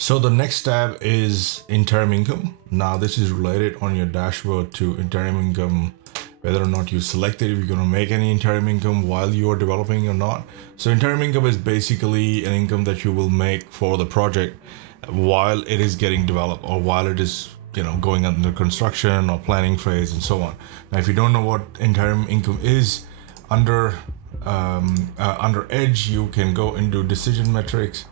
So the next tab is interim income. Now this is related on your dashboard to interim income, whether or not you selected if you're going to make any interim income while you are developing or not. So interim income is basically an income that you will make for the project while it is getting developed or while it is going under construction or planning phase and so on. Now, if you don't know what interim income is, under Edge, you can go into decision metrics,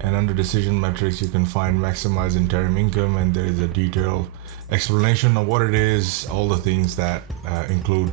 and under decision metrics you can find maximize interim income, and there is a detailed explanation of what it is, all the things that include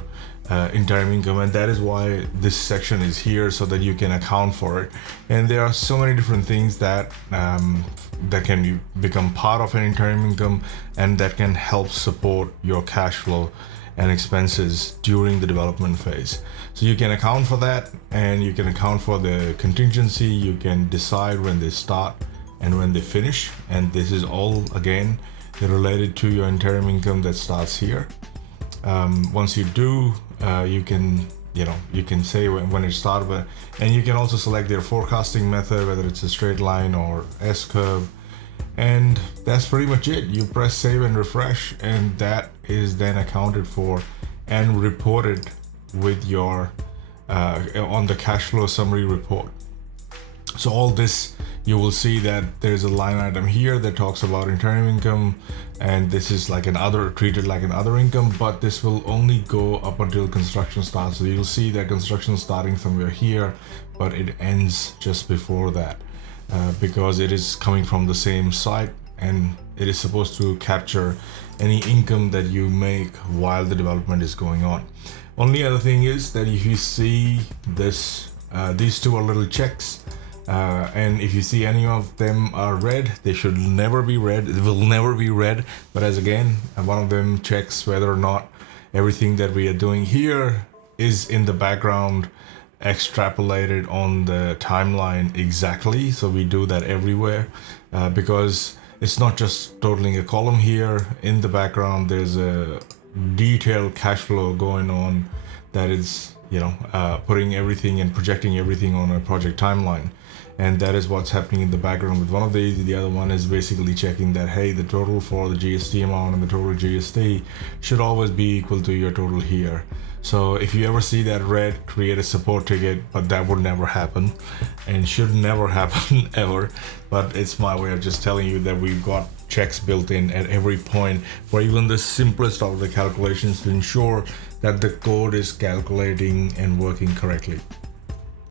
interim income, and that is why this section is here, so that you can account for it. And there are so many different things that can become part of an interim income, and that can help support your cash flow and expenses during the development phase. So you can account for that, and you can account for the contingency. You can decide when they start and when they finish, and this is all again related to your interim income that starts here. Once you do, you can say when it started, and you can also select their forecasting method, whether it's a straight line or S-curve. And that's pretty much it. You press save and refresh, and that is then accounted for and reported with your on the cash flow summary report. So all this, you will see that there's a line item here that talks about interim income, and this is like treated like an other income, but this will only go up until construction starts. So you'll see that construction starting somewhere here, but it ends just before that. Because it is coming from the same site, and it is supposed to capture any income that you make while the development is going on. Only other thing is that if you see this, these two are little checks, and if you see any of them are red, they should never be red. It will never be red. But as again, one of them checks whether or not everything that we are doing here is in the background extrapolated on the timeline exactly. So we do that everywhere, because it's not just totaling a column here. In the background, there's a detailed cash flow going on that is putting everything and projecting everything on a project timeline, and that is what's happening in the background with one of these. The other one is basically checking that, hey, the total for the GST amount and the total GST should always be equal to your total here. So if you ever see that red, create a support ticket, but that would never happen and should never happen ever. But it's my way of just telling you that we've got checks built in at every point for even the simplest of the calculations to ensure that the code is calculating and working correctly.